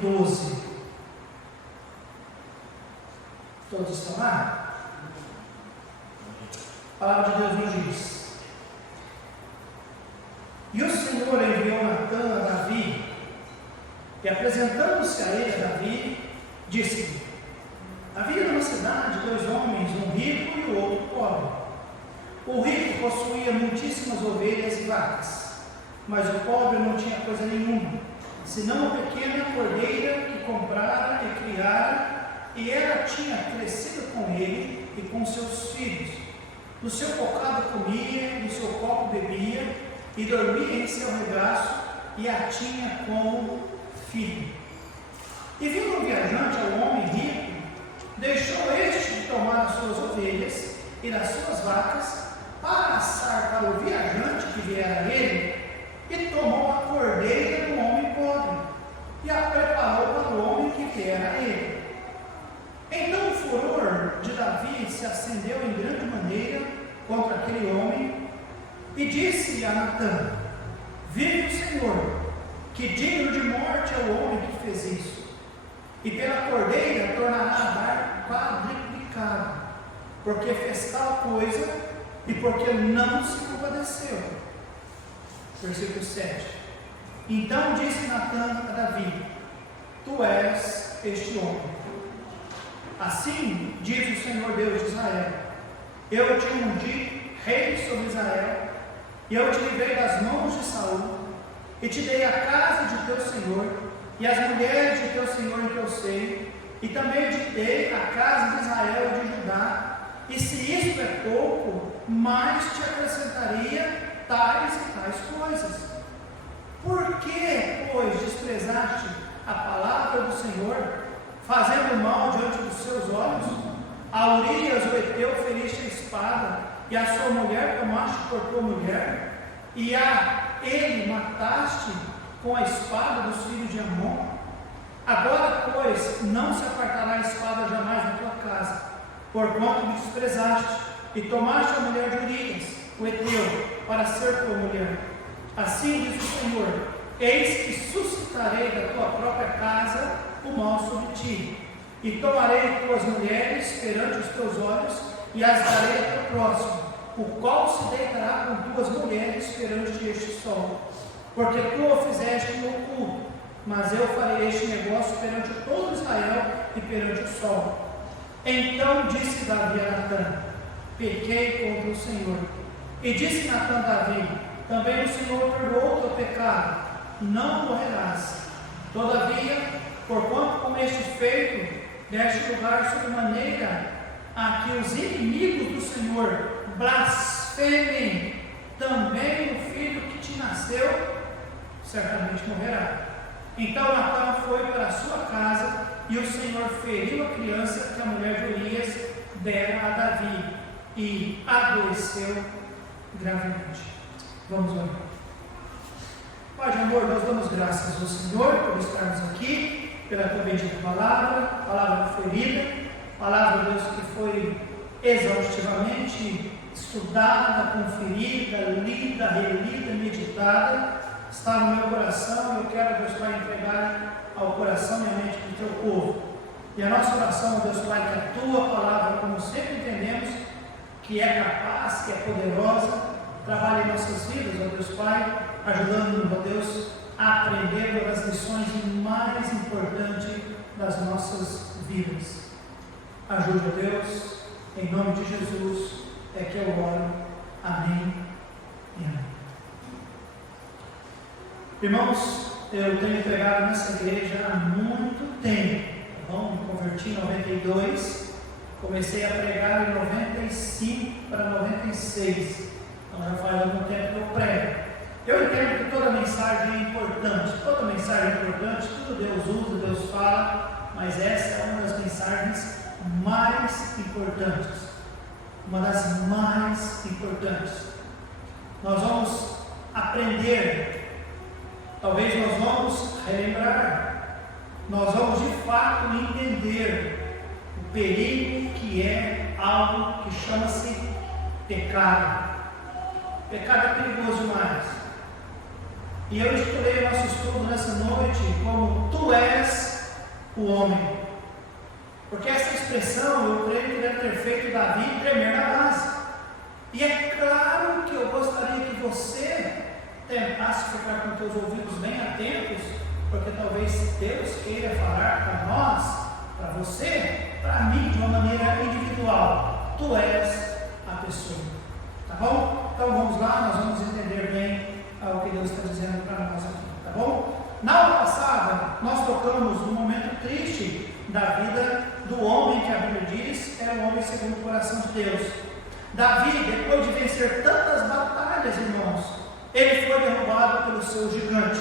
12. Todos estão lá? A palavra de Deus nos diz: e o Senhor enviou Natã a Davi, e apresentando-se a ele, Davi, disse-lhe: havia numa cidade 2 homens, um rico e o outro pobre. O rico possuía muitíssimas ovelhas e vacas, mas o pobre não tinha coisa nenhuma, senão uma pequena cordeira que comprara e criara, e ela tinha crescido com ele e com seus filhos. Do seu cocado comia, do seu copo bebia, e dormia em seu regaço, e a tinha como filho. E vindo um viajante ao homem rico, deixou este de tomar as suas ovelhas e das suas vacas, para assar para o viajante que viera a ele, e tomou a cordeira do homem pobre, e a preparou para o homem que viera a ele. Então o furor de Davi se acendeu em grande maneira contra aquele homem, e disse a Natã: vive o Senhor, que digno de morte é o homem que fez isso, e pela cordeira tornará a dar quadriplicado, porque fez tal coisa e porque não se compadeceu. Versículo 7. Então disse Natã a Davi: tu és este homem. Assim diz o Senhor Deus de Israel: eu te ungi rei sobre Israel, e eu te livrei das mãos de Saul, e te dei a casa de teu Senhor, e as mulheres de teu Senhor em teu seio, e também te dei a casa de Israel e de Judá. E se isto é pouco, mais te acrescentaria tais e tais coisas. Por que, pois, desprezaste a palavra do Senhor, fazendo mal diante dos seus olhos? A Urias o Eteu feriste a espada, e a sua mulher tomaste por tua mulher, e a ele mataste com a espada dos filhos de Amon. Agora, pois, não se apartará a espada jamais da tua casa, porquanto me desprezaste, e tomaste a mulher de Urias o Eteu, para ser tua mulher. Assim diz o Senhor: eis que suscitarei da tua própria casa o mal sobre ti, e tomarei tuas mulheres perante os teus olhos, e as darei a teu próximo, o qual se deitará com tuas mulheres perante este sol. Porque tu o fizeste no oculto, mas eu farei este negócio perante todo Israel e perante o sol. Então disse Davi a Natã: pequei contra o Senhor. E disse Natã a Davi: também o Senhor perdoou o teu pecado, não morrerás. Todavia, porquanto com este feito deste lugar sob maneira a que os inimigos do Senhor blasfemem, também o filho que te nasceu certamente morrerá. Então Natã foi para a sua casa, e o Senhor feriu a criança que a mulher de Urias dera a Davi, e adoeceu gravemente. Vamos orar. Pai de amor, nós damos graças ao Senhor por estarmos aqui, pela tua bendita palavra que foi lida, palavra, Deus, que foi exaustivamente estudada, conferida, lida, relida, meditada, está no meu coração. Eu quero, Deus Pai, entregar ao coração e à mente do teu povo. E a nossa oração, Deus Pai, que a tua palavra, como sempre entendemos, que é capaz, que é poderosa, trabalhe em nossas vidas, ó Deus Pai, ajudando-nos, ó Deus, a aprender as lições mais importantes das nossas vidas. Ajude, ó Deus, em nome de Jesus, é que eu oro. Amém e amém. Irmãos, eu tenho pregado nessa igreja há muito tempo, tá bom? Me converti em 92, comecei a pregar em 95 para 96, então já faz algum tempo que eu prego. Eu entendo que toda mensagem é importante, tudo Deus usa, Deus fala, mas essa é uma das mensagens mais importantes, uma das mais importantes. Nós vamos aprender, talvez nós vamos relembrar, nós vamos de fato entender o perigo que é algo que chama-se pecado. Pecado é perigoso demais. E eu intitulei o nosso estudo nessa noite como Tu és o homem. Porque essa expressão, eu creio que deve ter feito Davi tremer na base. E é claro que eu gostaria que você tentasse ficar com teus ouvidos bem atentos, porque talvez Deus queira falar para nós, para você, para mim, de uma maneira individual. Tu és a pessoa. Tá bom? Então vamos lá, nós vamos entender bem o que Deus está dizendo para nós aqui. Tá bom? Na aula passada, nós tocamos num momento triste da vida do homem que a Bíblia diz era o homem segundo o coração de Deus. Davi, depois de vencer tantas batalhas, irmãos, ele foi derrubado pelo seu gigante.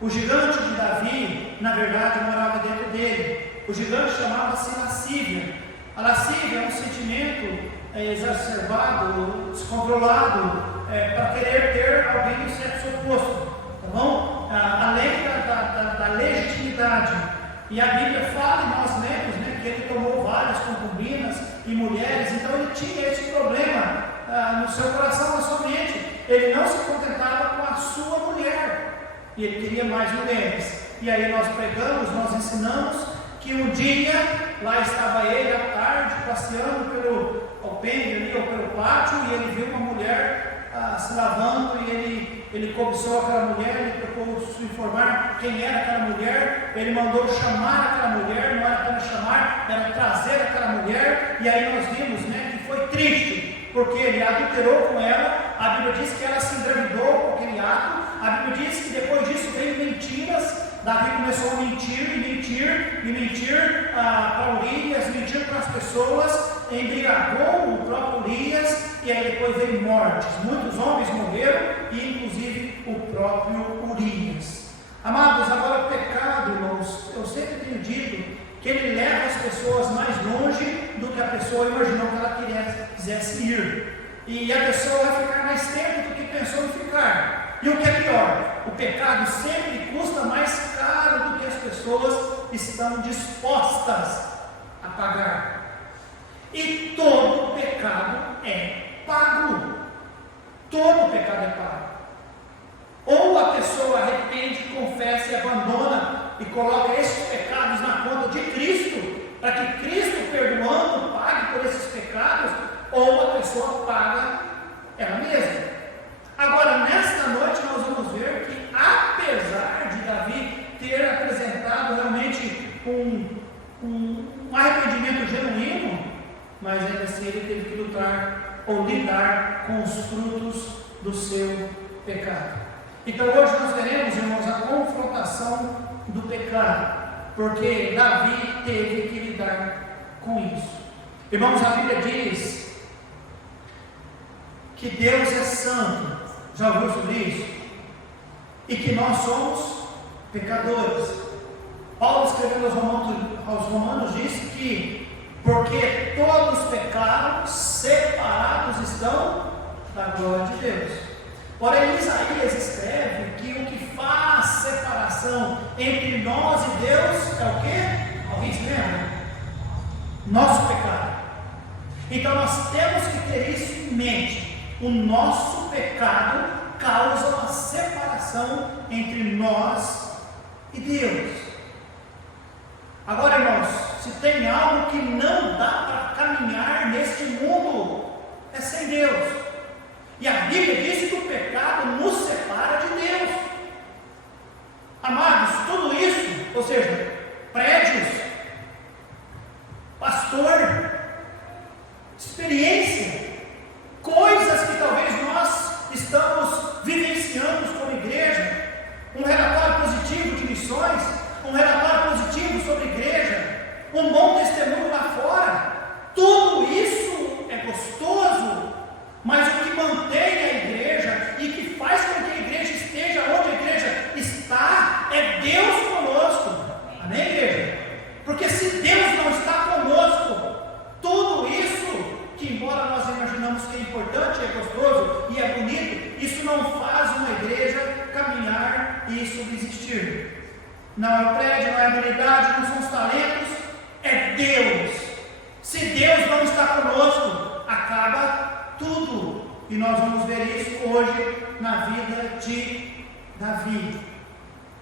O gigante de Davi, na verdade, morava dentro dele. O gigante chamava-se lascívia. A lascívia é um sentimento exacerbado, descontrolado, para querer ter alguém do sexo oposto, tá bom? Além da legitimidade. E a Bíblia fala, e nós lemos, né, que ele tomou várias concubinas e mulheres, então ele tinha esse problema no seu coração, na sua mente. Ele não se contentava com a sua mulher, e ele queria mais mulheres. E aí nós pregamos, nós ensinamos que um dia, lá estava ele à tarde, passeando pelo alpendre ali, ou pelo pátio, e ele viu uma mulher se lavando, e ele cobiçou aquela mulher, ele procurou se informar quem era aquela mulher, ele mandou chamar aquela mulher, não era apenas chamar, era trazer aquela mulher, e aí nós vimos, né, que foi triste, porque ele adulterou com ela. A Bíblia diz que ela se engravidou com aquele ato. A Bíblia diz que depois disso veio mentiras. Davi começou a mentir para Urias, mentir para as pessoas, embriagou o próprio Urias, e aí depois veio mortes. Muitos homens morreram, e inclusive o próprio Urias. Amados, agora o pecado, irmãos, eu sempre tenho dito que ele leva as pessoas mais longe do que a pessoa imaginou que ela quisesse ir. E a pessoa vai ficar mais tempo do que pensou em ficar. E o que é pior? O pecado sempre custa mais caro do que as pessoas estão dispostas a pagar. E todo pecado é pago. Todo pecado é pago. Ou a pessoa arrepende, confessa e abandona e coloca esses pecados na conta de Cristo, para que Cristo, perdoando, pague por esses pecados, ou a pessoa paga ela mesma. Agora, nesta noite, nós vamos ver que, apesar de Davi ter apresentado realmente um arrependimento genuíno, mas ainda assim ele teve que lutar ou lidar com os frutos do seu pecado. Então, hoje nós veremos, irmãos, a confrontação do pecado, porque Davi teve que lidar com isso. Irmãos, a Bíblia diz que Deus é santo. Já ouviu sobre isso? E que nós somos pecadores. Paulo, escrevendo aos Romanos, disse que porque todos pecaram, separados estão da glória de Deus. Porém, Isaías escreve que o que faz separação entre nós e Deus é o quê? Alguém se lembra? Nosso pecado. Então nós temos que ter isso em mente. O nosso pecado causa uma separação entre nós e Deus. Agora, irmãos, se tem algo que não dá para caminhar neste mundo, é sem Deus. E a Bíblia diz que o pecado nos separa de Deus. Amados, tudo isso, ou seja, prédios, pastor, experiência, coisas que talvez nós estamos vivenciando como igreja, um relatório positivo de missões, um relatório positivo sobre igreja, um bom testemunho lá fora, tudo isso é gostoso, mas o que mantém a igreja e que faz com que a igreja esteja onde a igreja está é Deus conosco. Amém, igreja? Porque se Deus não está conosco, tudo isso, que embora nós imaginamos que é importante, é gostoso e é bonito, isso não faz uma igreja caminhar e subsistir. Não é o prédio, não é a habilidade, não são os talentos, é Deus. Se Deus não está conosco, acaba tudo. E nós vamos ver isso hoje na vida de Davi.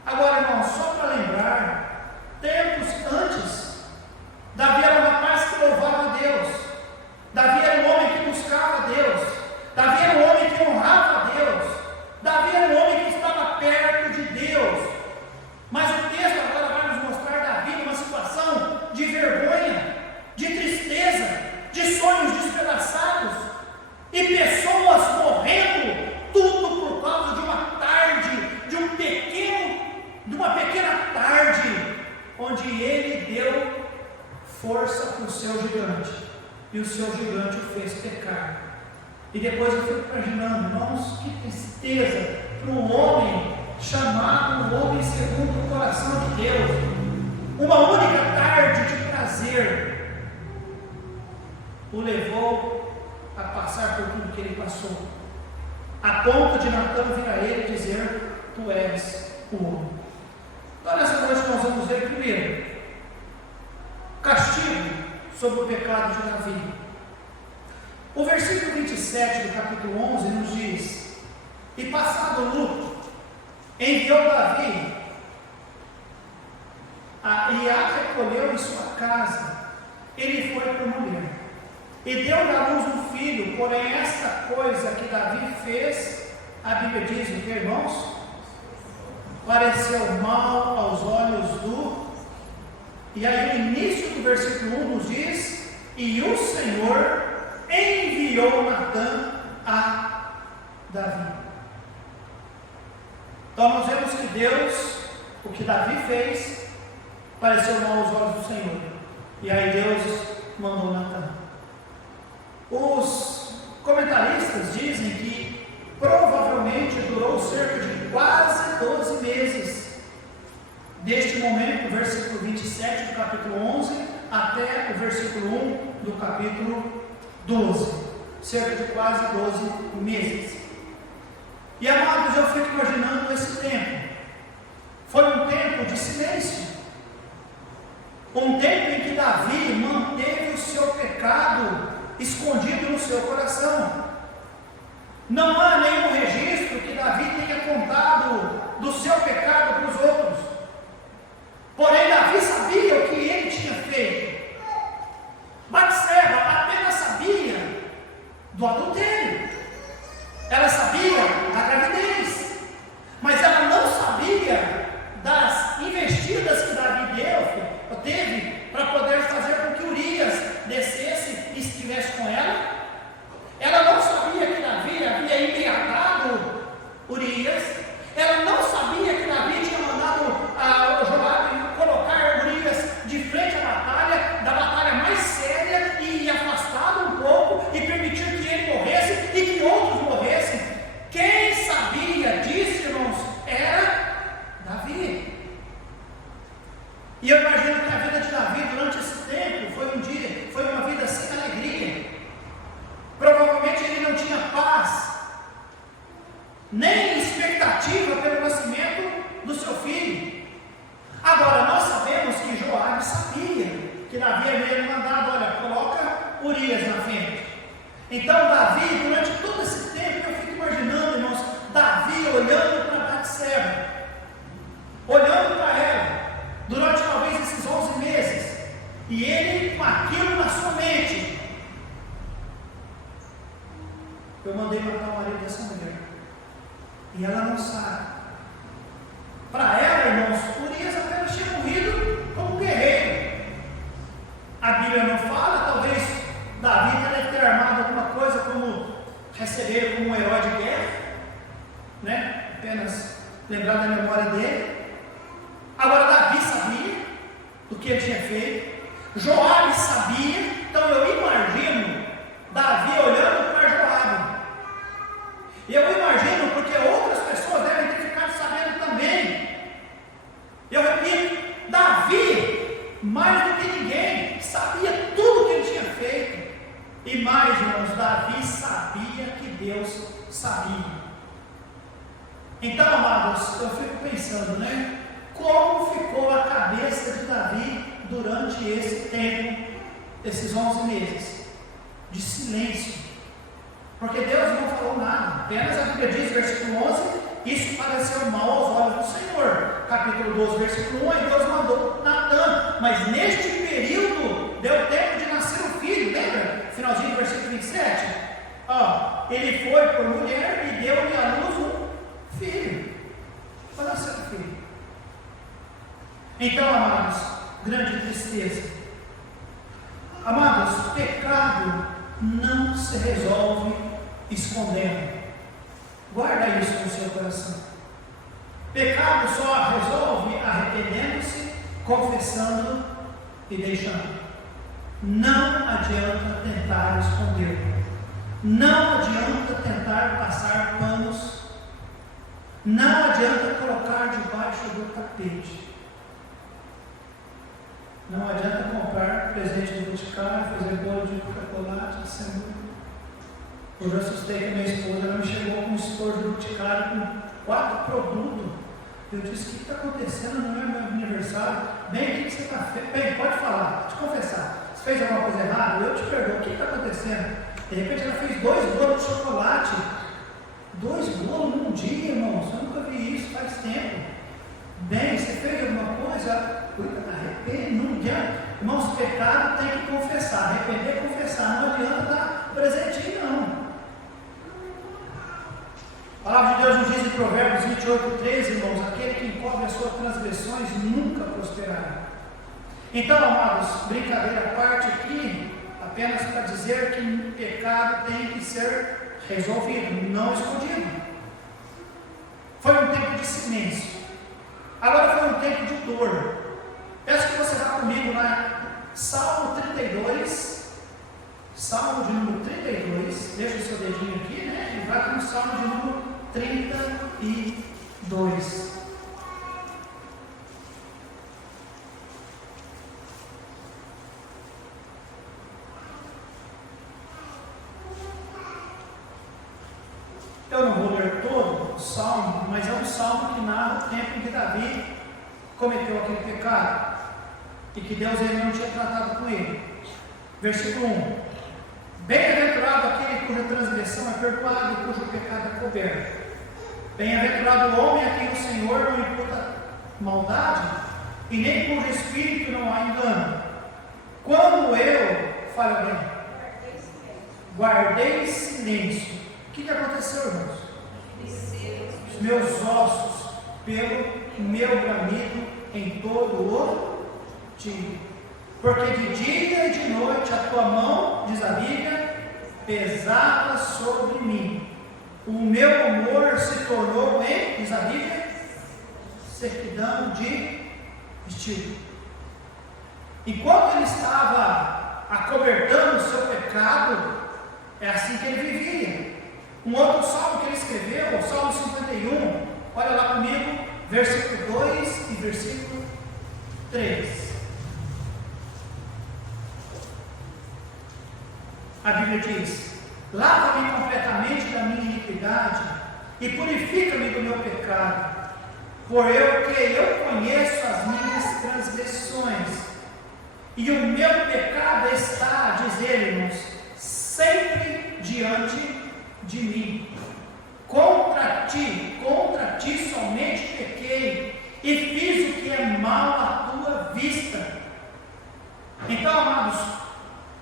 Agora, irmãos, só para lembrar, tempos antes ele deu força para o seu gigante, e o seu gigante o fez pecar. E depois eu fico imaginando, irmãos, que tristeza para um homem chamado um homem segundo o coração de Deus. Uma única tarde de prazer o levou a passar por tudo que ele passou, a ponto de Natan vir a ele e dizer: tu és o homem. Então nessa noite nós vamos ver primeiro castigo sobre o pecado de Davi. O versículo 27 do capítulo 11 nos diz: e passado o luto, enviou Davi e a recolheu em sua casa. Ele foi por mulher e deu-lhe à luz um filho. Porém esta coisa que Davi fez, a Bíblia diz o que, irmãos? Pareceu mal aos olhos do... E aí o início do versículo 1 nos diz: e o Senhor enviou Natan a Davi. Então nós vemos que Deus, o que Davi fez, pareceu mal aos olhos do Senhor. E aí Deus mandou Natan. Os comentaristas dizem que provavelmente durou cerca de quase 12 meses, deste momento, do versículo 27 do capítulo 11, até o versículo 1 do capítulo 12, cerca de quase 12 meses. E amados, eu fico imaginando esse tempo. Foi um tempo de silêncio, um tempo em que Davi manteve o seu pecado escondido no seu coração. Não há nenhum registro que Davi tenha contado do seu pecado para os outros. Porém, Davi sabia o que ele tinha feito. Batseba apenas sabia do adultério. Ela sabia da gravidez, mas ela não sabia das investidas que Davi teve para poder fazer com que Urias descesse e estivesse com ela. Ela não sabia que Davi havia embriagado Urias. Ela não sabia que Davi tinha mandado Joabe colocar Urias de frente à batalha, da batalha mais séria, e afastado um pouco e permitir que ele morresse e que outros morressem. Quem sabia disso, irmãos, era Davi. E eu imagino que a vida de Davi durante esse tempo foi uma vida sem alegria. Provavelmente ele não tinha paz, nem expectativa pelo nascimento do seu filho. Agora, nós sabemos que Joabe sabia que Davi havia mandado: olha, coloca Urias na frente. Então Davi, durante todo esse tempo, eu fico imaginando, irmãos, Davi olhando para Batseba, olhando para ela, durante talvez esses 11 meses, e ele com aquilo na sua mente: eu mandei matar o marido dessa mulher, e ela não sabe. Para ela, irmãos, Urias apenas tinha morrido como um guerreiro. A Bíblia não fala, talvez Davi deve ter armado alguma coisa como receber como um herói de guerra, né? Apenas lembrar da memória dele. Agora Davi sabia do que ele tinha feito, Joabe sabia. Então eu imagino Davi olhando para Joabe. Eu imagino porque outras pessoas devem ter ficado sabendo também. Eu repito, Davi, mais do que ninguém, sabia tudo o que ele tinha feito. E mais, irmãos, Davi sabia que Deus sabia. Então, amados, eu fico pensando, né? Como ficou a cabeça de Davi durante esse tempo, esses 11 meses de silêncio? Porque Deus não falou nada. Apenas a Bíblia diz, versículo 11: isso pareceu mal aos olhos do Senhor. Capítulo 12, versículo 1: aí Deus mandou Natan. Mas neste período deu tempo de nascer o filho. Lembra? Finalzinho do versículo 27. Ele foi por mulher e deu-lhe à luz um filho. Foi nascer o filho. Então, amados, grande tristeza. Amados, pecado não se resolve escondendo. Guarda isso no seu coração. Pecado só resolve arrependendo-se, confessando e deixando. Não adianta tentar esconder. Não adianta tentar passar panos. Não adianta colocar debaixo do tapete. Não adianta comprar presente do Boticário, fazer bolo de chocolate, de cenoura. Hoje eu assustei com a minha esposa, ela me chegou com um estojo do Boticário com 4 produtos. Eu disse: o que está acontecendo? Não é meu aniversário. Bem, o que você está fazendo? Bem, pode falar, te confessar. Você fez alguma coisa errada? Eu te perdoo, o que está acontecendo? De repente ela fez 2 bolos de chocolate. 2 bolos num dia, irmãos. Eu nunca vi isso, faz tempo. Bem, você fez alguma coisa? Arrepende, não adianta. Irmãos, pecado tem que confessar. Arrepender é confessar. Não adianta dar presentinho, não. A palavra de Deus nos diz em Provérbios 28:13, irmãos: aquele que encobre as suas transgressões nunca prosperará. Então, amados, brincadeira à parte aqui, apenas para dizer que o pecado tem que ser resolvido, não escondido. Foi um tempo de silêncio. Agora foi um tempo de dor. Peço que você vá comigo lá, Salmo 32, Salmo de número 32, deixa o seu dedinho aqui, né? E vai para o Salmo de número 32. Eu não vou ler todo o salmo, mas é um salmo que narra o tempo em que Davi cometeu aquele pecado e que Deus ainda não tinha tratado com ele. Versículo 1: bem-aventurado aquele cuja transgressão é perdoada e cujo pecado é coberto. Bem-aventurado o homem a quem o Senhor não imputa maldade e nem cujo espírito não há engano. Quando eu, fala bem, guardei silêncio. O que aconteceu, irmãos? Os meus ossos, pelo meu bramido em todo o dia. Porque de dia e de noite a tua mão, diz a Bíblia, pesava sobre mim. O meu humor se tornou em, diz a Bíblia, certidão de vestido. Enquanto ele estava acobertando o seu pecado, é assim que ele vivia. Um outro salmo que ele escreveu, o Salmo 51, olha lá comigo, versículo 2 e versículo 3. A Bíblia diz: lava-me completamente da minha iniquidade e purifica-me do meu pecado, porque eu conheço as minhas transgressões, e o meu pecado está, diz ele, irmãos, sempre diante de mim. Contra ti somente pequei e fiz o que é mal à tua vista. Então, amados,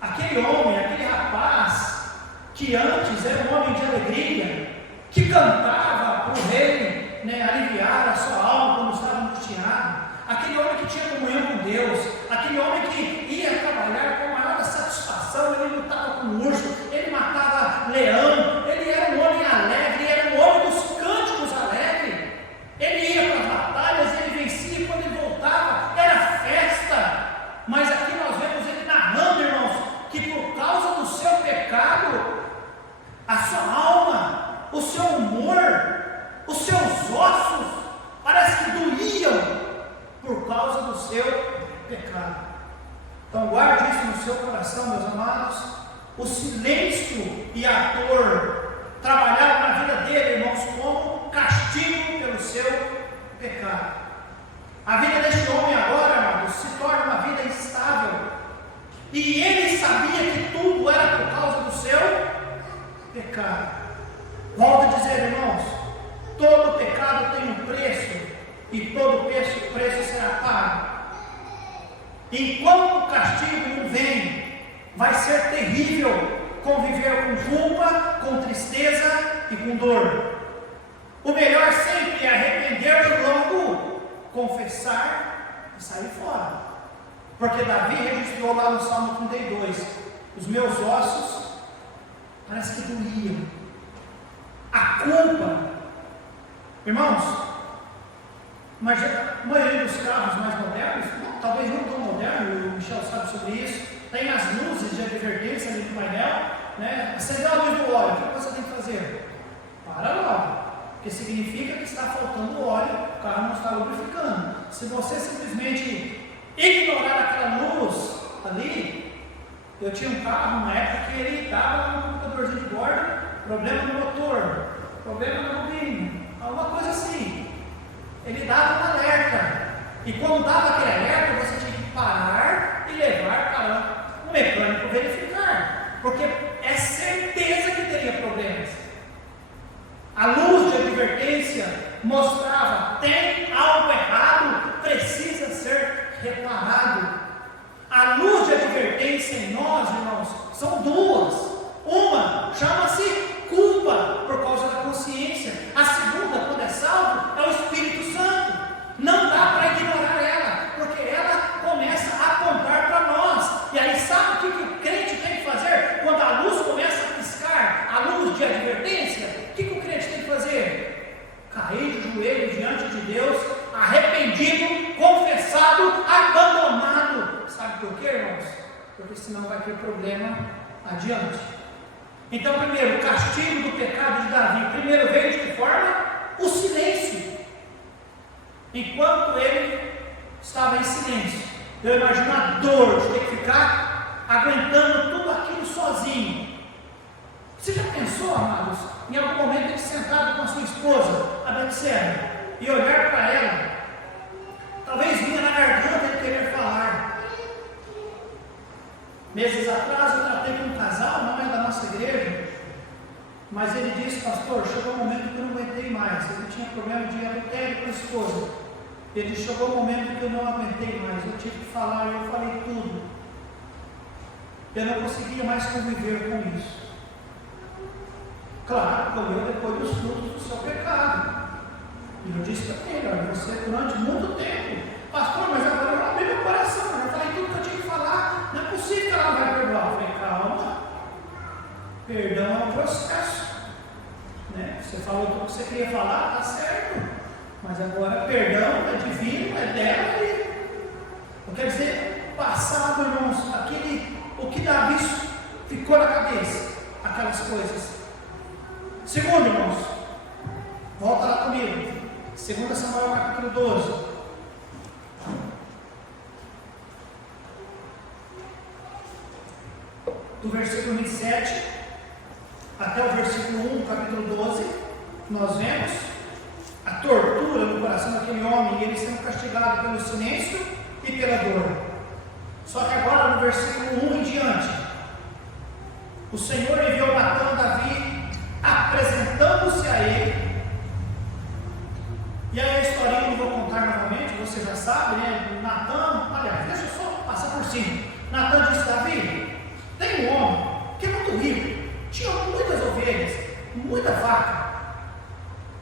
aquele homem, aquele rapaz que antes era um homem de alegria, que cantava para o rei, né, aliviar a sua alma quando estava angustiado, aquele homem que tinha comunhão com Deus, aquele homem que ia trabalhar com a maior satisfação, ele lutava com o urso, ele matava leão, ele era um homem alegre, era um homem dos cânticos alegres, ele ia para as batalhas, ele vencia, quando ele voltava, era festa. Mas aqui nós vemos ele narrando, irmãos, que por causa do seu pecado, a sua alma, o seu humor, os seus ossos, parece que doíam por causa do seu pecado. Então guarde isso no seu coração, meus amados. O silêncio e a dor trabalharam na vida dele, irmãos, como castigo pelo seu pecado. A vida deste homem agora, amados, se torna uma vida instável. E ele sabia que tudo era por causa do seu pecado. Volto a dizer, irmãos, todo pecado tem um preço, e todo preço será pago. Enquanto o castigo não vem, vai ser terrível conviver com culpa, com tristeza e com dor. O melhor sempre é arrepender e logo confessar e sair fora. Porque Davi registrou lá no Salmo 32, os meus ossos parece que doíam. A culpa, irmãos, mas a maioria dos carros mais modernos, talvez não tão moderno, o Michel tem as luzes de advertência ali no painel, né? Acendeu a luz do óleo, o que você tem que fazer? Para logo, porque significa que está faltando óleo, o carro não está lubrificando. Se você simplesmente ignorar aquela luz ali, eu tinha um carro na época que ele estava no computadorzinho de bordo, problema no motor, problema na bobina, alguma coisa assim. Ele dava um alerta, e quando dava aquele alerta, você tinha que parar e levar para o mecânico verificar, porque é certeza que teria problemas. A luz de advertência mostrava: tem algo errado, precisa ser reparado. A luz de advertência em nós, irmãos, são duas. Uma chama-se culpa, por causa da consciência. A segunda, quando é salvo, é o Espírito Santo. Não dá para ignorar ela, porque ela começa a apontar para nós. E aí sabe o que o crente tem que fazer? Quando a luz começa a piscar, a luz de advertência, o que o crente tem que fazer? Cair de joelho diante de Deus, arrependido, confessado, abandonado. Sabe por quê, irmãos? Porque senão vai ter problema adiante. Então, primeiro, o castigo do pecado de Davi. Primeiro veio de que forma? O silêncio. Enquanto ele estava em silêncio, eu imagino a dor de ter que ficar aguentando tudo aquilo sozinho. Você já pensou, amados, em algum momento ele sentado com a sua esposa, a Betseba, e olhar para ela, talvez vinha na garganta de querer falar. Meses atrás eu tratei com um casal, não é da nossa igreja, mas ele disse: pastor, chegou um momento que eu não aguentei mais. Ele tinha problema de adultério com a esposa. Ele disse: chegou um momento que eu não aguentei mais, eu tive que falar, e eu falei tudo. Eu não conseguia mais conviver com isso. Claro, colheu depois dos frutos do seu pecado. E eu disse para ele: olha, você durante muito tempo, pastor, mas agora eu abri meu coração, eu já falei tudo que eu tinha que falar, não é possível que ela não vai perdoar. Eu falei: calma, perdão é um processo, né? Você falou tudo que você queria falar, está certo, mas agora perdão é divino, é dela. Não quer dizer, passado, irmãos, o que Davi ficou na cabeça, aquelas coisas. Segundo, irmãos, volta lá comigo, 2 Samuel capítulo 12. Do versículo 27 até o versículo 1, capítulo 12, nós vemos a tortura no coração daquele homem, e ele sendo castigado pelo silêncio e pela dor. Só que agora, no versículo 1 em diante, o Senhor enviou Natã a Davi, apresentando-se a ele. E aí a historinha eu não vou contar novamente, você já sabe, né? Natã, aliás, deixa eu só passar por cima. Natã disse: Davi, tem um homem que é muito rico, tinha muitas ovelhas, muita vaca,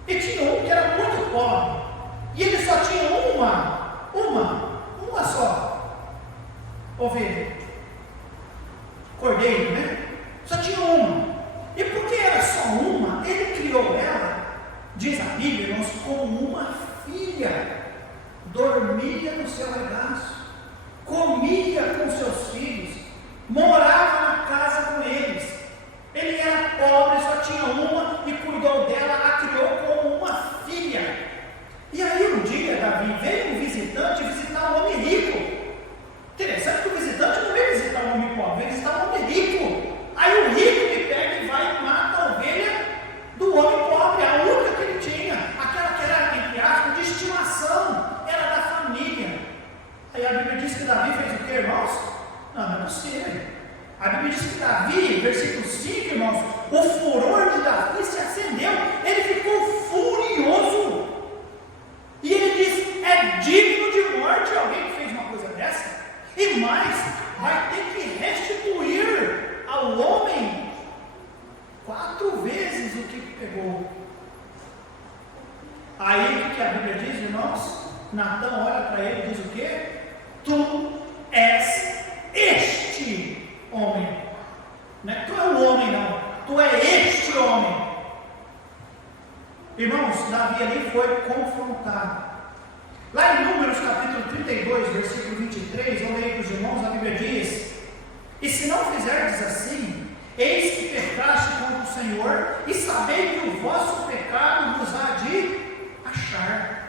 e tinha um que era muito pobre, e ele só tinha uma só ovelha, cordeiro, né? Só tinha uma. E porque era só uma, ele criou ela, diz a Bíblia, irmãos, como uma filha. Dormia no seu regaço, comia com seus filhos, morava na casa com eles. Ele era pobre, só tinha uma, e cuidou dela, a criou como uma filha. E aí um dia, Davi, veio um visitante visitar um homem rico. Interessante que o visitante não veio visitar um homem pobre, veio visitar um homem rico. Aí o rico me pega e vai e mata a ovelha do homem pobre, a única que ele tinha, aquela que era, entre aspas, de estimação, era da família. Aí a Bíblia diz que Davi fez o que, irmãos? Não é possível. A Bíblia diz que Davi, versículo 5, irmãos, o furor de Davi se acendeu, ele ficou furioso. E ele diz: é digno de morte alguém que fez uma coisa dessa, e mais, vai ter que restituir ao homem 4 vezes o que pegou. Aí o que a Bíblia diz, irmãos? Natã olha para ele e diz o quê? Tu és este homem. Não é tu é o homem, não. Tu é este homem. Irmãos, Davi ali foi confrontado. Lá em Números capítulo 32, versículo 23, eu leio para os irmãos, a Bíblia diz eis que pecaste contra o Senhor, e sabei que o vosso pecado vos há de achar.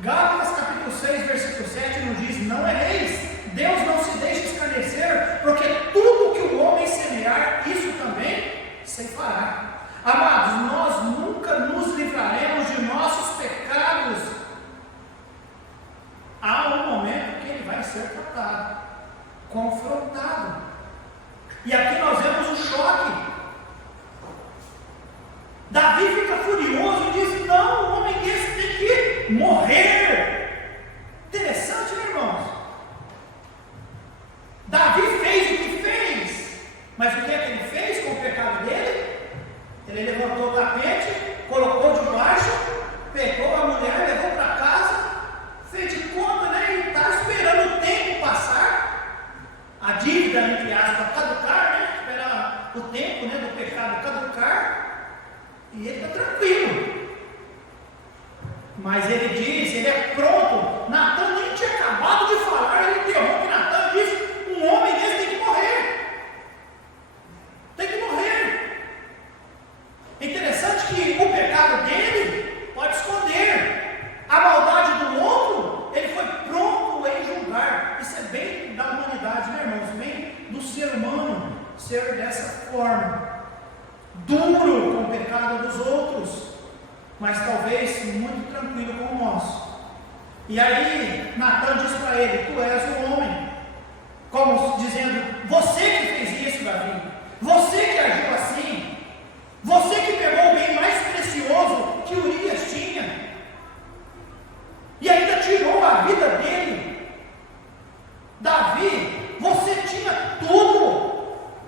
Gálatas capítulo 6, versículo 7 nos diz: não erreis, Deus não se deixa escarnecer, porque tudo que o homem semear, isso também ceifará. Amados, nós nunca nos livraremos de nossos pecados. Há um momento que ele vai ser tratado, confrontado. E aqui nós vemos um choque. Davi fica furioso e diz: não, um homem desse tem que morrer. Interessante, né, irmãos? Davi fez o que fez, mas o que é que ele fez com o pecado dele? Ele levantou o tapete, colocou debaixo, pegou a mulher, levou para casa, fez de conta, né? E está esperando o tempo passar, a dívida, entre aspas, caducar, né? Esperar o tempo, né, do pecado caducar, e ele está tranquilo. Mas ele diz, ele é pronto. Natan nem tinha acabado de falar, ele interrompe Natan e diz: um homem desse tem que morrer. Tem que morrer. É interessante que o pecado dele pode esconder, a maldade do outro, ele foi pronto em julgar. Isso é bem da humanidade, né, irmãos? Bem do ser humano ser dessa forma, duro com o pecado dos outros, mas talvez muito tranquilo com o nosso. E aí Natan diz para ele: tu és o homem, como dizendo: você que fez isso, Davi, você que agiu assim, você que pegou o bem mais precioso que Urias tinha, e ainda tirou a vida dele. Davi, você tinha tudo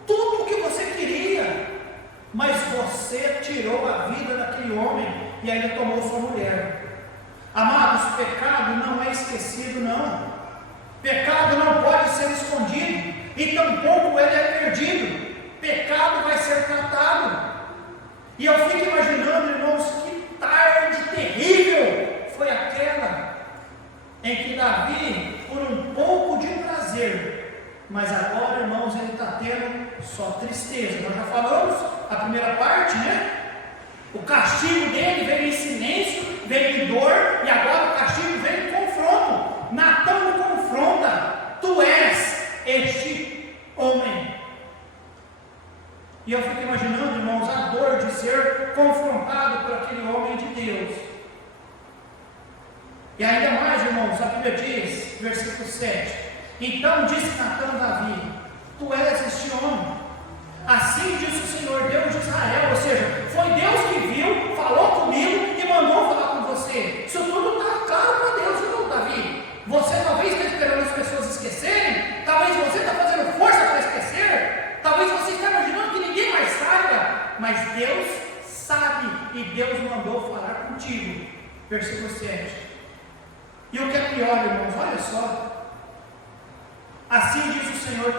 o que você queria, mas você tirou a vida daquele homem e ainda tomou sua mulher. Amados, pecado não é esquecido, não. Pecado não pode ser escondido, e tampouco ele é perdido. Pecado vai ser tratado. E eu fico imaginando, irmãos, que tarde terrível foi aquela em que Davi, por um pouco de prazer, mas agora, irmãos, ele está tendo só tristeza. Nós já falamos a primeira parte, né? O castigo dele veio em silêncio, veio em dor, e agora o castigo veio em confronto. Natan o confronta: tu és este homem. E eu fico imaginando, irmãos, a dor de ser confrontado por aquele homem de Deus. E ainda mais, irmãos, a Bíblia diz, versículo 7: então disse Natan a Davi: tu és este homem. Assim diz o Senhor Deus de Israel. Ou seja, foi Deus que viu, falou comigo e mandou falar com você. Isso tudo está claro para Deus, não, Davi? Você talvez está esperando as pessoas esquecerem, talvez você está fazendo força para esquecer, talvez você está imaginando que ninguém mais saiba, mas Deus sabe, e Deus mandou falar contigo. Versículo 7. E o que é pior, irmãos, olha só: assim diz o Senhor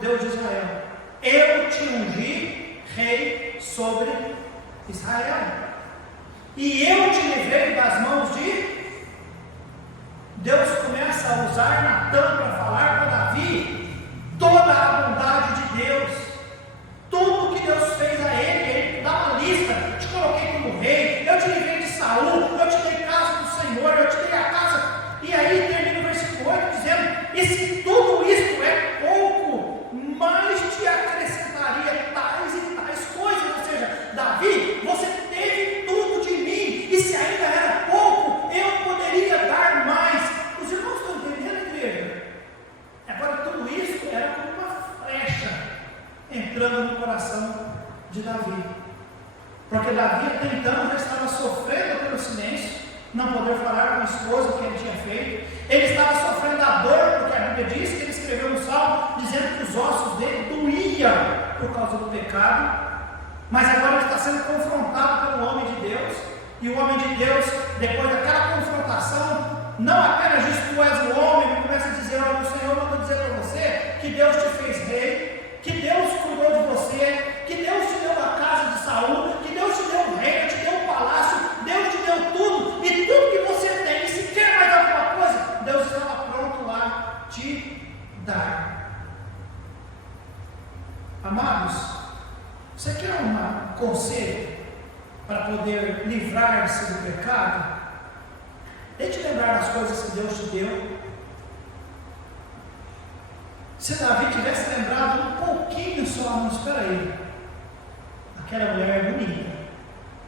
Deus de Israel: eu te ungi rei sobre Israel, e eu te livrei das mãos de... Deus começa a usar Natan para falar para Davi toda a bondade de Deus, tudo que Deus fez a ele dá uma lista: te coloquei como rei, eu te livrei de Saul, eu te dei casa do Senhor, eu te dei a casa. E aí termina o versículo 8 dizendo: e se tudo isto é pouco, mais te acrescentaria tais e tais coisas. Ou seja, Davi, você teve tudo de mim, e se ainda era pouco, eu poderia dar mais. Os irmãos estão entendendo, igreja? Agora, tudo isso era como uma flecha entrando no coração de Davi, porque Davi até então já estava sofrendo pelo silêncio, não poder falar com a esposa o que ele tinha feito. Ele estava sofrendo a dor, porque a Bíblia diz que ele escreveu um salmo dizendo que os ossos dele doíam por causa do pecado. Mas agora ele está sendo confrontado pelo homem de Deus, e o homem de Deus, depois daquela confrontação, não apenas diz: tu és o homem, mas começa a dizer: olha, o Senhor manda dizer para você que Deus te fez rei, que Deus cuidou de você, que Deus te deu a casa de Saul, que Deus te deu o reino, te deu o palácio, Deus te deu tudo, e tudo que você tem, e se quer mais alguma coisa, Deus estava pronto lá te dar. Amados, Você quer um conselho para poder livrar-se do pecado? Tente lembrar das coisas que Deus te deu. Se Davi tivesse lembrado um pouquinho só, não, espera aí, aquela mulher é bonita.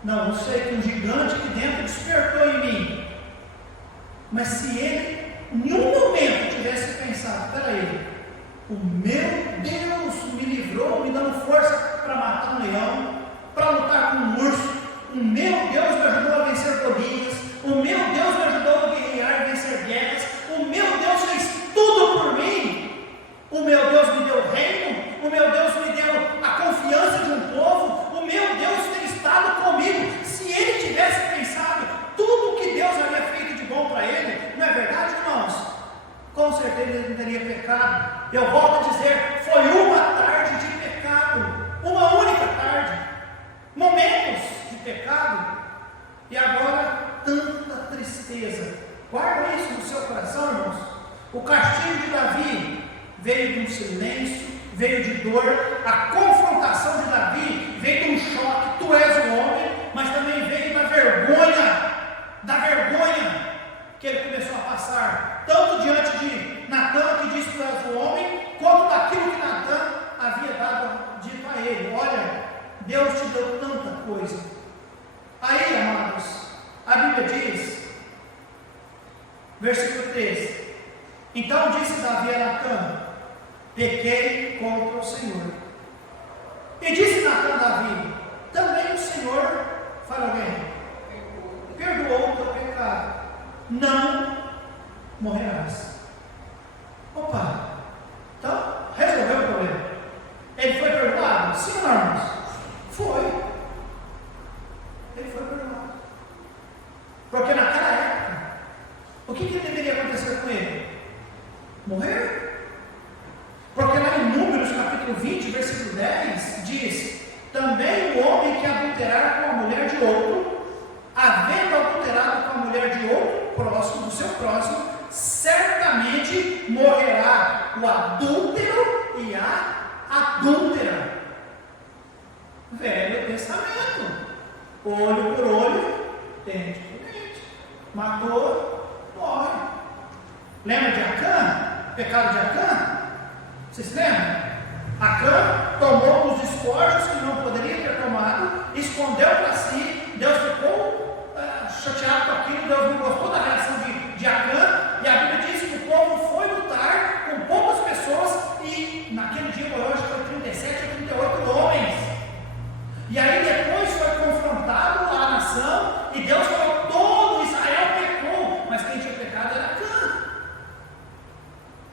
Não sei que um gigante aqui dentro despertou em mim. Mas se ele, em um momento, tivesse pensado, espera aí, o meu Deus me livrou, me dando força para matar um leão, para lutar com um urso, o meu Deus me ajudou a vencer Golias, o meu Deus me ajudou a guerrear e vencer guerras, o meu Deus fez tudo por mim. O meu Deus me deu o reino, o meu Deus me deu a confiança de um povo, o meu Deus tem estado comigo. Se ele tivesse pensado tudo que Deus havia feito de bom para ele, não é verdade, irmãos? Com certeza ele não teria pecado. Eu volto a dizer, foi uma tarde de pecado, uma única tarde, momentos de pecado, e agora tanta tristeza. Guarda isso no seu coração, irmãos. O castigo de Davi veio de um silêncio, veio de dor. A confrontação de Davi veio de um choque, tu és o homem, mas também veio da vergonha que ele começou a passar, tanto diante de Natã, que disse que tu és o homem, quanto daquilo que Natã havia dito a ele. Olha, Deus te deu tanta coisa. Aí, amados, a Bíblia diz, versículo 13, então disse Davi a Natã, pequei contra o Senhor. E disse Natã a Davi, também o Senhor, fala alguém, perdoou o teu pecado, não morrerás. Opa, então resolveu o problema. Ele foi perdoado? Sim, irmãos? Foi. Ele foi perdoado. Porque naquela época, o que deveria acontecer com ele? Morrer? Porque lá em Números capítulo 20, versículo 10, diz, também o homem que adulterar com a mulher de outro, havendo adulterado com a mulher de outro próximo, do seu próximo, certamente morrerá o adúltero e a adúltera. Velho Testamento. Olho por olho, dente por dente. Matou, morre. Lembra de Acã? Pecado de Acã? Vocês lembram? Acã tomou os despojos que não poderia ter tomado, escondeu para si. Deus ficou chateado com aquilo. Deus não gostou da reação de Acã, e a Bíblia diz que o povo foi lutar com poucas pessoas, e naquele dia morreu, acho que foi 37 ou 38 homens. E aí depois foi confrontado a nação, e Deus falou, todo Israel pecou, mas quem tinha pecado era Acã.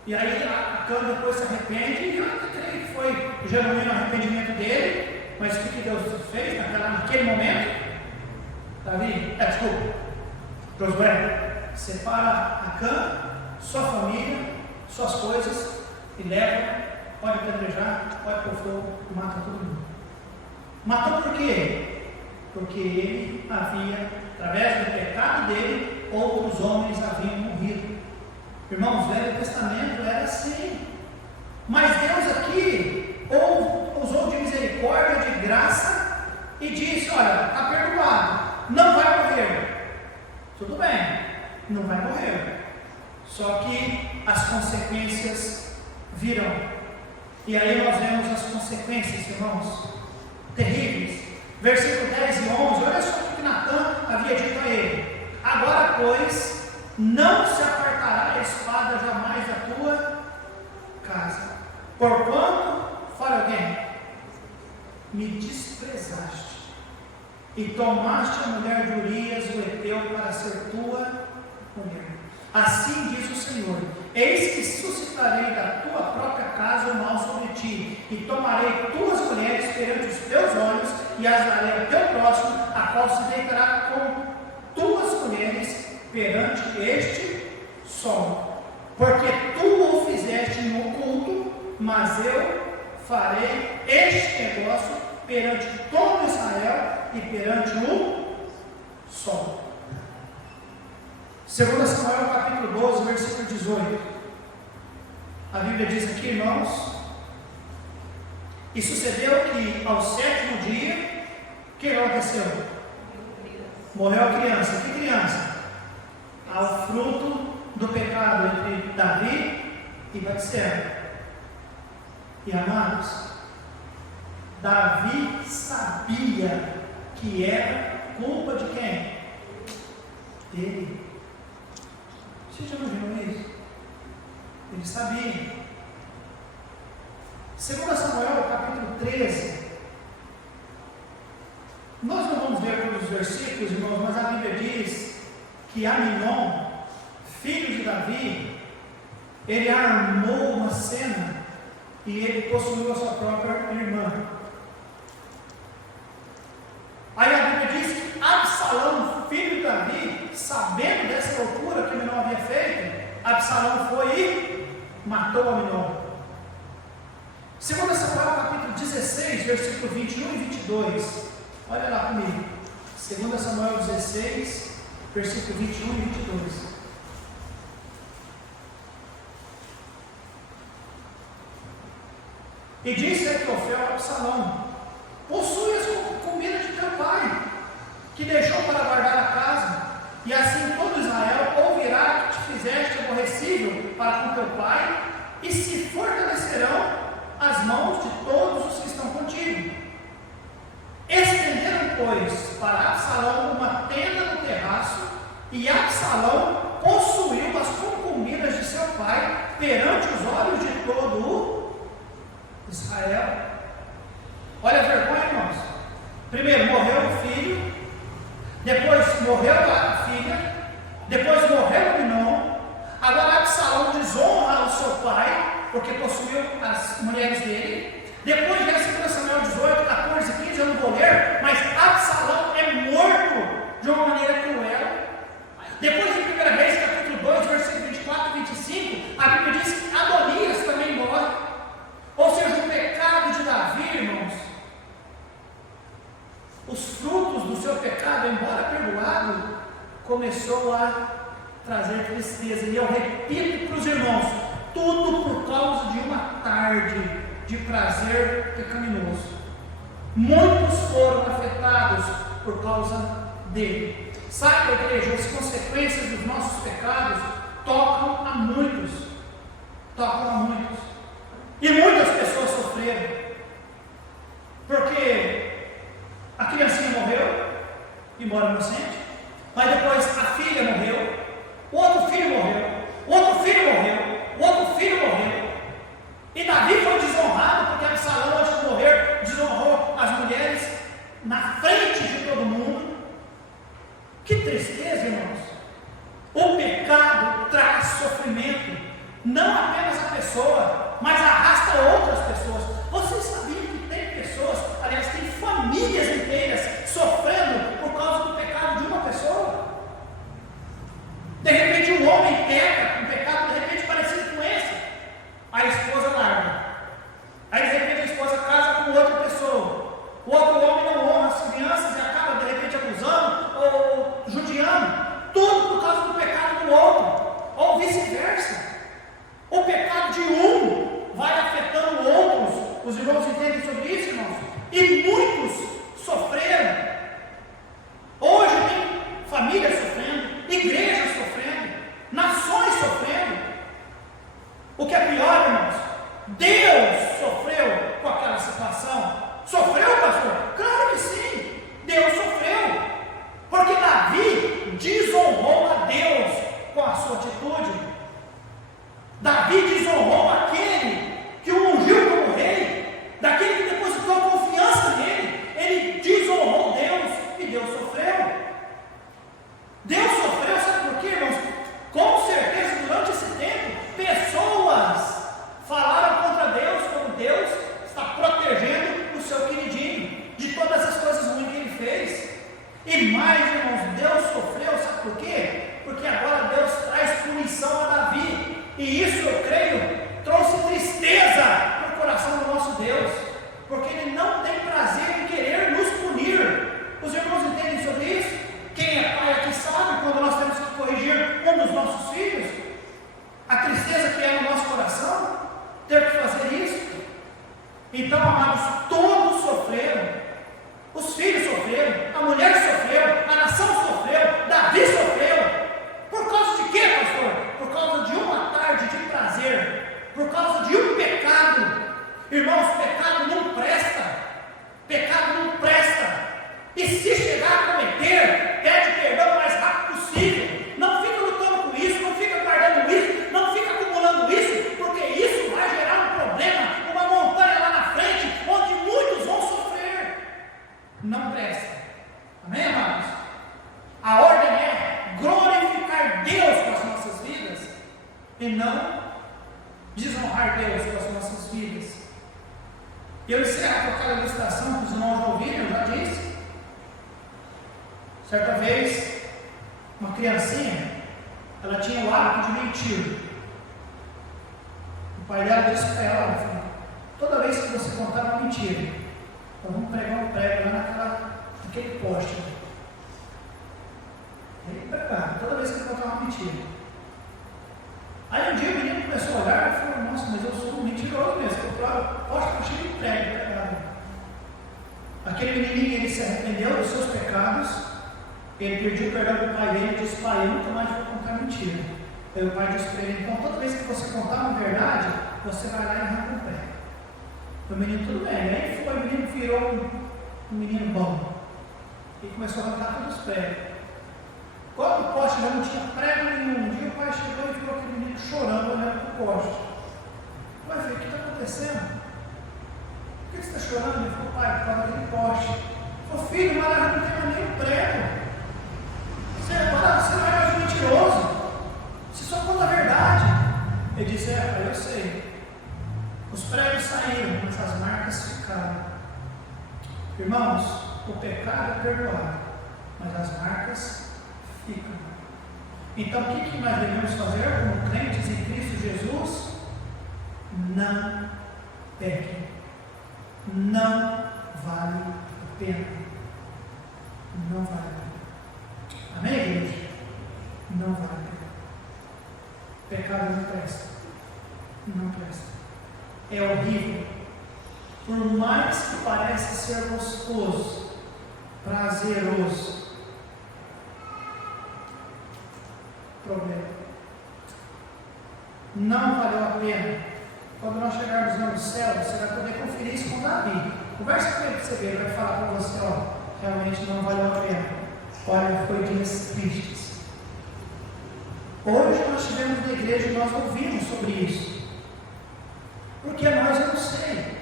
E aí Acã depois se arrepende, e eu creio que foi o genuíno arrependimento dele. Mas o que Deus fez naquele momento? Davi, Josué, separa Acã, sua família, suas coisas, e leva, pode apedrejar, pode pôr fogo, e mata todo mundo. Matou por quê? Porque ele havia, através do pecado dele, outros homens haviam morrido. Irmãos, o Velho Testamento era assim. Mas Deus aqui usou de misericórdia, de graça, e disse, olha, está perdoado, não vai morrer. Tudo bem, não vai morrer. Só que as consequências virão. E aí nós vemos as consequências, irmãos, terríveis. Versículo 10 e 11, olha só o que Natã havia dito a ele. Agora, pois, não se apartará a espada jamais da tua casa. Porquanto, fala alguém, me desprezaste e tomaste a mulher de Urias, o Heteu, para ser tua mulher. Assim diz o Senhor, eis que suscitarei da tua própria casa o mal sobre ti, e tomarei tuas mulheres perante os teus olhos, e as darei ao teu próximo, a qual se deitará com tuas mulheres perante este sol. Porque tu o fizeste no oculto, mas eu farei este negócio perante todo Israel e perante o sol. 2 Samuel capítulo 12, versículo 18. A Bíblia diz aqui, irmãos, E sucedeu que ao 7º dia, o que aconteceu? Morreu a criança. Que criança? Ao fruto do pecado entre Davi e Batseba. E amados, Davi sabia que era culpa de quem? Dele. Você já imaginou isso? Ele sabia. 2 Samuel, capítulo 13. Nós não vamos ver todos os versículos, irmãos, mas a Bíblia diz que Aminon, filho de Davi, ele armou uma cena e ele possuiu a sua própria irmã. Aí a Bíblia diz que Absalão, filho de Davi, sabendo dessa loucura que Aminon havia feito, Absalão foi e matou Aminon. 2 Samuel capítulo 16, versículo 21 e 22. Olha lá comigo. 2 Samuel 16, versículo 21 e 22. E disse Aitofel a Absalão: possui as comidas de teu pai, que deixou para guardar a casa, e assim todo Israel ouvirá que te fizeste aborrecível para com teu pai, e se fortalecerão as mãos de todos os que estão contigo. Estenderam, pois, para Absalão uma tenda no terraço, e Absalão possuiu as concubinas de seu pai perante os olhos de todo o Israel. Olha a vergonha, irmãos. Primeiro morreu o filho, depois morreu a filha, depois morreu Aminon. Agora Absalão desonra o seu pai, porque possuiu as mulheres dele. Depois vem 2 Samuel 18, 14, 15, eu não vou ler, mas Absalão é morto de uma maneira cruel. Depois em 1 Reis, capítulo 2, versículo 24 e 25, a Bíblia diz que Adonias também morre. Ou seja, o pecado de Davi, irmãos, os frutos do seu pecado, embora perdoado, começou a trazer tristeza. E eu repito para os irmãos, tudo por causa de uma tarde de prazer pecaminoso. Muitos foram afetados por causa dele. Sabe, igreja, as consequências dos nossos pecados tocam a muitos. Tocam a muitos. E muitas pessoas sofreram. Porque a criancinha morreu, embora inocente, mas depois a filha morreu, o outro filho morreu, o outro filho morreu, o outro filho morreu. E Davi foi desonrado, porque Absalão, antes de morrer, desonrou as mulheres na frente de todo mundo. Que tristeza, irmãos. O pecado traz sofrimento, não apenas a pessoa, mas arrasta outras pessoas. Vocês sabiam que tem pessoas, aliás, tem famílias inteiras sofrendo por causa do pecado de uma pessoa? De repente um homem peca um pecado de repente parecido com esse, a esposa larga, aí de repente a esposa casa com outra pessoa, o outro homem não honra as crianças e acaba de repente abusando ou judiando, tudo por causa do pecado do outro, ou vice-versa. O pecado de um vai afetando outros. Os irmãos entendem sobre isso, irmãos? E muitos sofreram. Hoje tem famílias sofrendo, igrejas sofrendo, nações sofrendo. O que é pior, irmãos? Deus sofreu com aquela situação. Sofreu, pastor? Claro que sim. Deus sofreu. Porque Davi desonrou a Deus com a sua atitude. Davi desonrou aquele que o ungiu como rei, daquele que depositou confiança nele. Ele desonrou Deus e Deus sofreu. Deus sofreu, sabe por quê, irmãos? Com certeza, durante esse tempo, pessoas falaram contra Deus, como Deus está protegendo o seu queridinho de todas as coisas ruins que ele fez. E mais, irmãos, Deus sofreu, sabe por quê? Porque agora Deus traz punição a Davi. E isso, eu creio, trouxe tristeza para o coração do nosso Deus, porque Ele não tem prazer em querer nos punir. Os irmãos entendem sobre isso? Quem é pai aqui sabe quando nós temos que corrigir um dos nossos filhos, a tristeza que é no nosso coração ter que fazer isso. Então, amados, todos sofreram. Os filhos sofreram, a mulher sofreu, a nação sofreu, Davi sofreu. Por causa de quê, pastor? Por causa de uma tarde de prazer, por causa de um pecado. Irmãos, pecado não presta. Pecado não presta. E se chegar a cometer, pede perdão o mais rápido possível. Não fica lutando com isso, não fica guardando isso, não fica acumulando isso, porque isso vai gerar um problema, uma montanha lá na frente, onde muitos vão sofrer. Não presta. Amém, amados? A ordem é glorificar Deus com as nossas vidas e não desonrar Deus com as nossas vidas. Eu encerro com aquela ilustração que os irmãos já ouviram, eu já disse. Certa vez, uma criancinha, ela tinha o hábito de mentir. O pai dela disse para ela, filha, toda vez que você contar uma mentira, então vamos pregar um prego lá naquele poste. Ele prepara, toda vez que ele contar uma mentira. Aí um dia o menino começou a olhar e falou, nossa, mas eu sou um mentiroso mesmo, eu posto cheio de prego pregado. Aquele menininho, ele se arrependeu dos seus pecados, ele pediu perdão para o pai dele e disse, pai, eu nunca mais vou contar mentira. Aí o pai disse para ele, então toda vez que você contar uma verdade, você vai lá e arranca um prego. O menino, tudo bem. Aí foi, o menino virou um menino bom. E começou a arrancar todos os pregos. Quando o poste já não tinha prego nenhum, um dia o pai chegou e viu aquele menino chorando, olhando para o poste. Vai ver, o que está acontecendo? Por que você está chorando? Ele falou, pai, por causa daquele poste. Ele falou, filho, mas não tem mais nenhum prego. Você não é mais mentiroso. Você só conta a verdade. Ele disse, pai, eu sei. Os pregos saíram, mas as marcas ficaram. Irmãos, o pecado é perdoado, mas as marcas ficam. Então, o que nós devemos fazer como crentes em Cristo Jesus? Não pequem. Não vale a pena. Não vale a pena. Amém, igreja? Não vale a pena. Pecado não presta. Não presta. É horrível. Por mais que pareça ser gostoso, prazeroso, problema. Não valeu a pena. Quando nós chegarmos no céu, você vai poder conferir isso com Davi. Conversa com ele para você ver, ele vai falar para você, ó, realmente não valeu a pena. Olha, foi dias tristes. Hoje nós estivemos na igreja e nós ouvimos sobre isso. Porque nós eu não sei.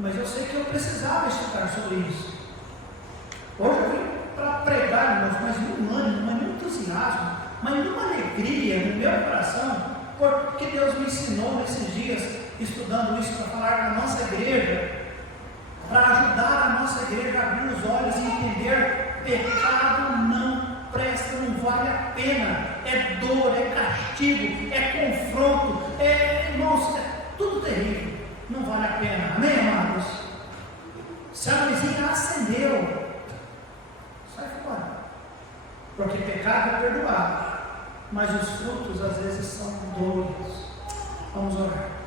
Mas eu sei que eu precisava estudar sobre isso. Hoje eu vim para pregar, irmãos, mas num ânimo, mas num entusiasmo, mas numa alegria no meu coração, porque Deus me ensinou nesses dias, estudando isso para falar na nossa igreja, para ajudar a nossa igreja a abrir os olhos e entender: pecado não presta, não vale a pena, é dor, é castigo, é confronto, irmãos, é tudo terrível, não vale a pena. Amém, amados? Se a luzinha acendeu, sai fora, porque pecado é perdoado, mas os frutos às vezes são dores. Vamos orar.